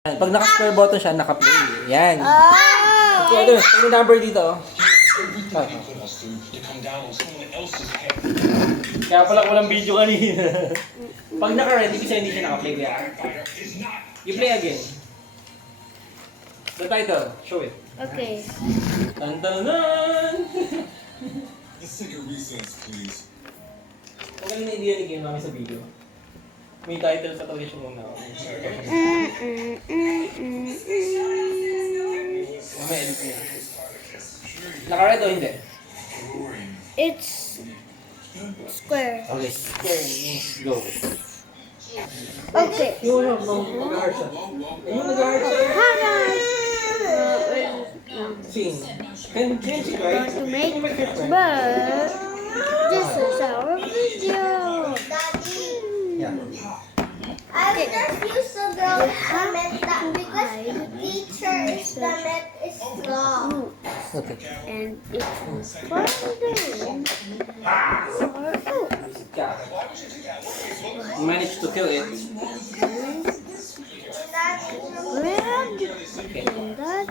Pag naka-square button siya, naka-play. Yan. Okay, ito. Ito yung number dito. Kaya pala walang video kanina. Pag naka-red, ibig sabihin hindi siya naka-play. Kaya. You play again. The title. Show it. Okay. Tan tan tan. Let's take a recess, please. Huwag kang naidiyanig mami sa video. May title sa talaga siya muna. Mamaya edit niya. Naka-red o hindi? It's square. Okay, square means go. Okay. Yung nag-heart siya. Yung nag-heart siya. Sing. Can you try? Want to make it, but this is our video. Yeah. I refuse to go comment that because teachers comment is long. Okay. And it's further. You managed to kill it. And that.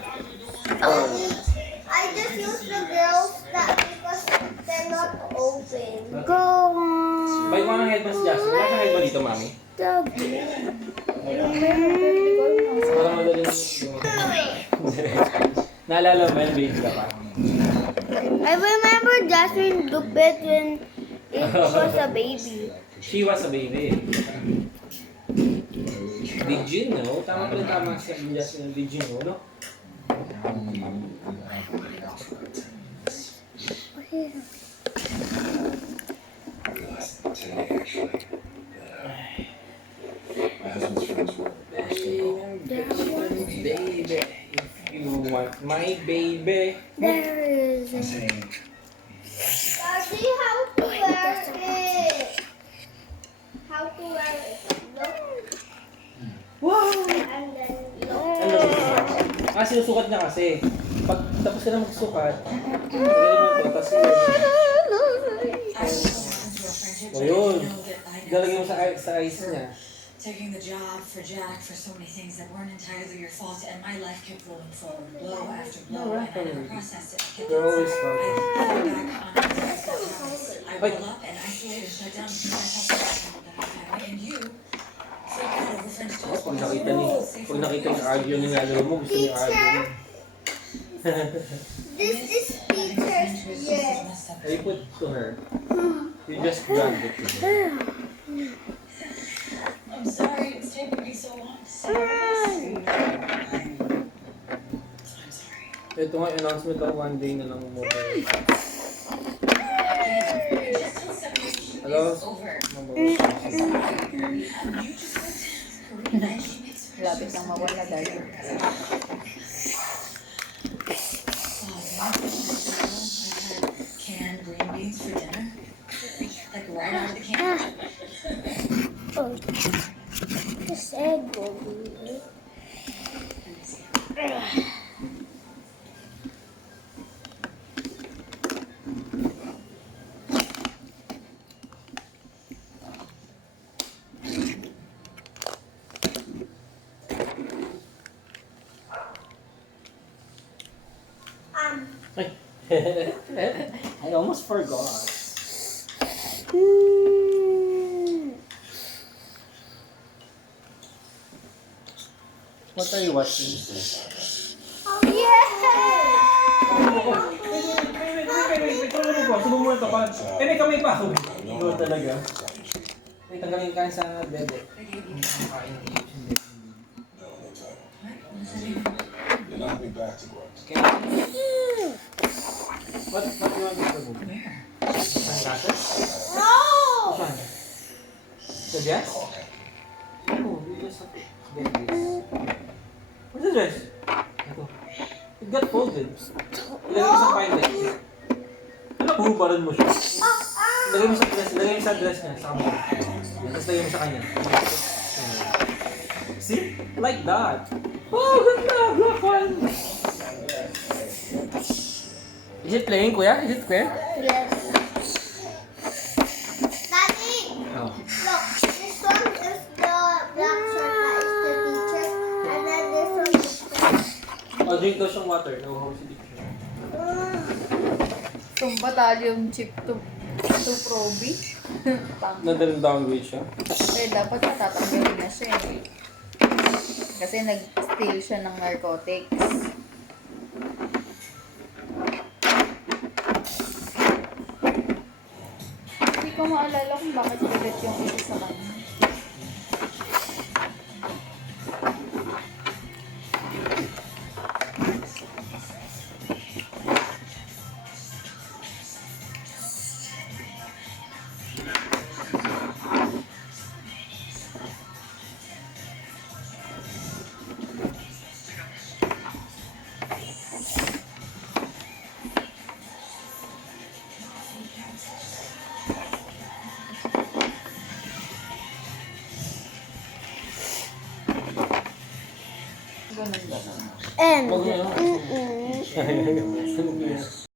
I just use the girls that because they're not open. Go on. Bay ko ng headband si Justin. Wala siyang headband dito, mami. Parang madaling naalala mo yung baby ka pa. I remember Jasmine Dupit when it was a baby. She was a baby. Did you know? Tama si Justin. Did you know, no? My husband's friends were Baby, if you want my baby. There is a Daddy, how to wear it? How to wear it? Look. Wow! And then look. Ano? Sinusukat niya kasi. Pag tapos ka na magsukat, tagalin mo ito, tapos o yun. Galagay mo sa eyes niya. Taking the job for Jack for so many things that weren't entirely your fault, and my life kept rolling forward, blow after blow, and I never processed it. I kept You're always fine. I fell back on the things that happened. I rolled up and isolated and shut down because I felt so bad about my family, and you freaked out over French toast. Pag nakita ni Arjo yung nagagawa mo, gusto ni Arjo mo. This is teacher's yes. I put to her. You just grabbed it to her. I'm sorry it's taken me so long to say this. I'm sorry. Ito nga, announcement ako one day na lang mo. Just tell separation Hello? is over. Mabawal. You just went to Karina and she makes her Lapit nang mawala dahil. canned green beans for dinner. Like right out of the can. oh, this egg will be it. I almost forgot. What are you watching? Oh yeah! Wait. Subong mo ito. May kamay pa. Ito talaga. Wait, tanggalin ka sa bebe. Kakain ng chips hindi. no time. You're not coming back to Grunt. Okay. What do you want to do? Where? Sunglasses? No! Saan? Sa dress? Oh, you just have to get this. Where's the dress? Ito. It got folded. Ilagay mo sa pilot. Ano, huhubaran mo siya. Ilagay mo sa dress niya, sa kamay. Tapos lagay mo sa kanya. See? Like that. Oh, ganda! Black one! Is it playing, kuya? Is it square? Yes. Daddy, Oh. look, this one is the black shirt that is the teacher, and then O, drink daw siyang water. Nauhaw si Dick. Itong battalion chip to Proby. Nadalang downgrade siya. Eh, dapat natatanggalin na siya eh. Kasi nag-steal siya ng narcotics. Hindi ko maalala kung bakit ulit yung isa sa kanya. Ganun. And. Huwag na yun. Mm-mm. Ano ba yan?